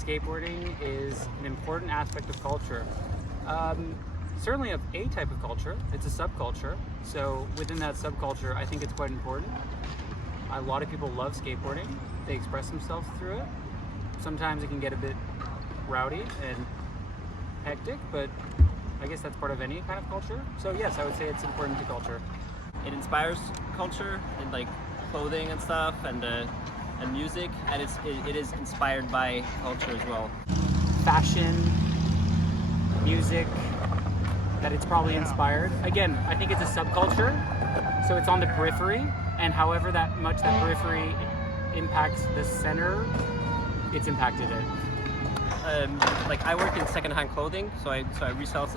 skateboarding is an important aspect of culture. Certainly of a type of culture. It's a subculture. So within that subculture, I think it's quite important. A lot of people love skateboarding. They express themselves through it. Sometimes it can get a bit rowdy and hectic, but I guess that's part of any kind of culture. So yes, I would say it's important to culture. It inspires culture in like clothing and stuff, and music, and it is inspired by culture as well. Fashion, music, that it's probably inspired. Again, I think it's a subculture, so it's on the periphery, and however that periphery impacts the center, it's impacted it. Like I work in secondhand clothing, so I resell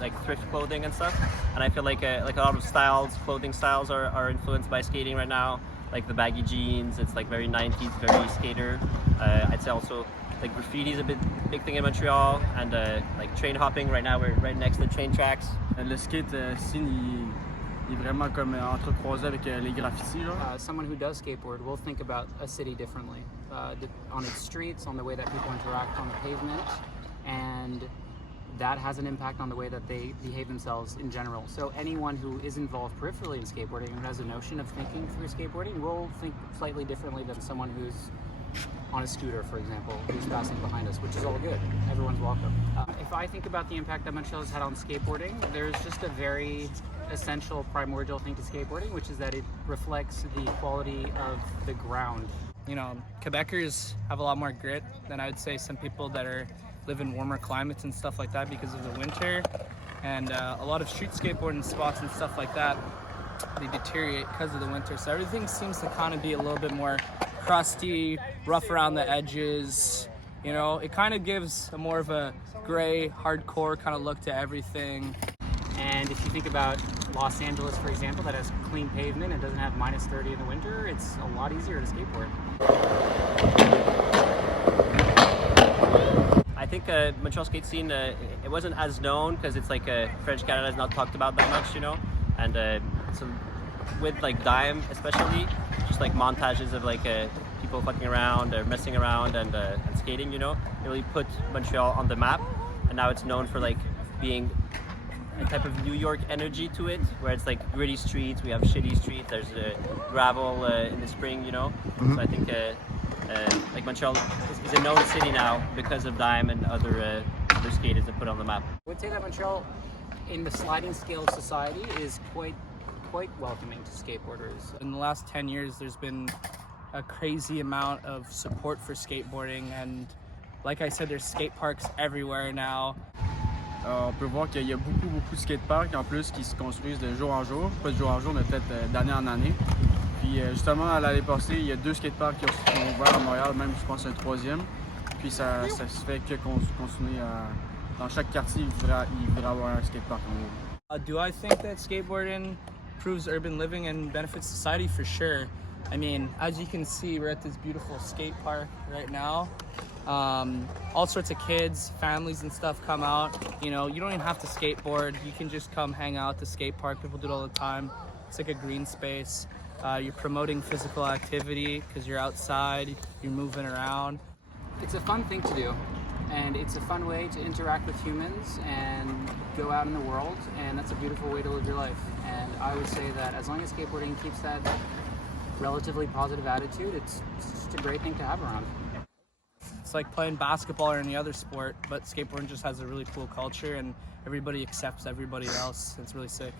like thrift clothing and stuff, and I feel like a lot of clothing styles are influenced by skating right now. Like the baggy jeans, it's like very 90s, very skater. I'd say also like graffiti is a big thing in Montreal, and like train hopping. Right now we're right next to the train tracks. Le skate scene il est vraiment comme entrecroisé avec les graffitis. Someone who does skateboard will think about a city differently, on its streets, on the way that people interact on the pavement, and that has an impact on the way that they behave themselves in general. So anyone who is involved peripherally in skateboarding and has a notion of thinking through skateboarding will think slightly differently than someone who's on a scooter, for example, who's passing behind us, which is all good. Everyone's welcome. If I think about the impact that Montreal has had on skateboarding, there's just a very essential primordial thing to skateboarding, which is that it reflects the quality of the ground. You know, Quebecers have a lot more grit than I would say some people that live in warmer climates and stuff like that because of the winter. And a lot of street skateboarding spots and stuff like that, they deteriorate because of the winter. So everything seems to kind of be a little bit more crusty, rough around the edges. You know, it kind of gives a more of a gray, hardcore kind of look to everything. And if you think about Los Angeles, for example, that has clean pavement and doesn't have -30 in the winter, it's a lot easier to skateboard. I think Montreal skate scene, it wasn't as known because it's like French Canada is not talked about that much, you know, and so with like Dime especially, just like montages of like people fucking around or messing around and skating, you know, it really put Montreal on the map, and now it's known for like being a type of New York energy to it, where it's like gritty streets, we have shitty streets, there's gravel in the spring, you know. So I think like Montreal is a known city now because of Dime and other skaters that put on the map. I would say that Montreal, in the sliding scale of society, is quite welcoming to skateboarders. In the last 10 years, there's been a crazy amount of support for skateboarding, and like I said, there's skate parks everywhere now. On peut voir qu'il y a beaucoup de skateparks en plus qui se construisent de jour en jour, pas de jour en jour, mais peut-être d'année en année. Puis justement, à l'année passée, il y a 2 skateparks qui sont ouverts à Montréal, même je pense un 3e. Puis ça se fait que continuer dans chaque quartier, il faudrait avoir un skatepark en haut. Do I think that skateboarding improves urban living and benefits society? For sure. I mean, as you can see, we're at this beautiful skate park right now. All sorts of kids, families and stuff come out. You know, you don't even have to skateboard. You can just come hang out at the skate park. People do it all the time. It's like a green space. You're promoting physical activity because you're outside, you're moving around. It's a fun thing to do, and it's a fun way to interact with humans and go out in the world, and that's a beautiful way to live your life. And I would say that as long as skateboarding keeps that relatively positive attitude, it's just a great thing to have around. It's like playing basketball or any other sport, but skateboarding just has a really cool culture and everybody accepts everybody else. It's really sick.